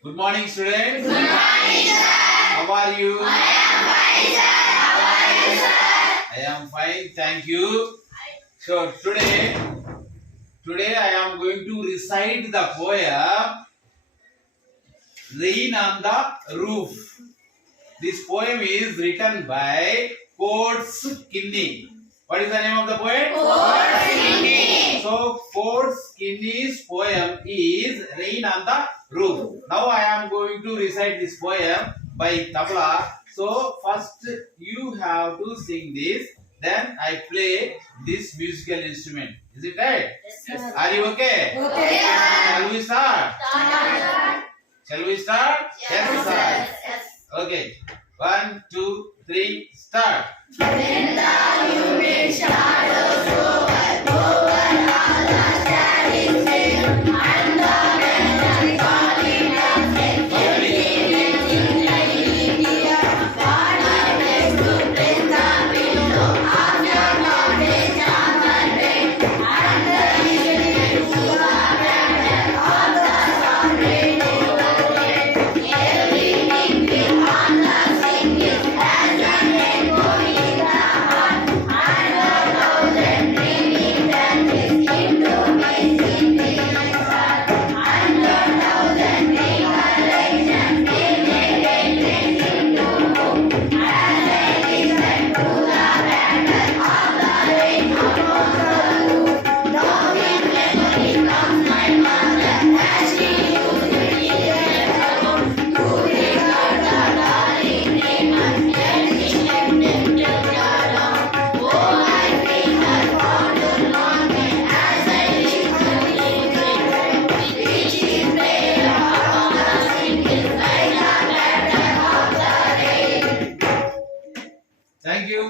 Good morning, students. Good morning, sir. How are you? I am fine, sir. How are you, sir? I am fine, thank you. So today I am going to recite the poem Rain on the Roof. This poem is written by Coates Kinney. What is the name of the poet? Coates Kinney. So Coates Kinney's poem is Rain on the Roof. Now I am going to recite this poem by tabla. So first you have to sing this, then I play this musical instrument. Is it right? Yes, sir. Are you okay? Okay, sir. Shall we start? Shall we start? Yes, sir. Yes. Okay. 1, 2, 3, start. When the humid shadows over all the standing still, and the weather calling us everything like here. God, I bless to place the window of your knowledge on the rain, and the evening to the weather of the sun rain overlaid. Everything behind the singing as an echo in the heart, and the thousand dreaming that is into me singing inside, and the thousand recollections they make into hope, as I listen to the rattle of the rain upon the roof. Knowing memory comes my mother as she used to years ago to regard the darling name and everything till dawn. Oh, I feel her fond longing as I listen to it, which is played on the singing like the pattern of the rain. Thank you.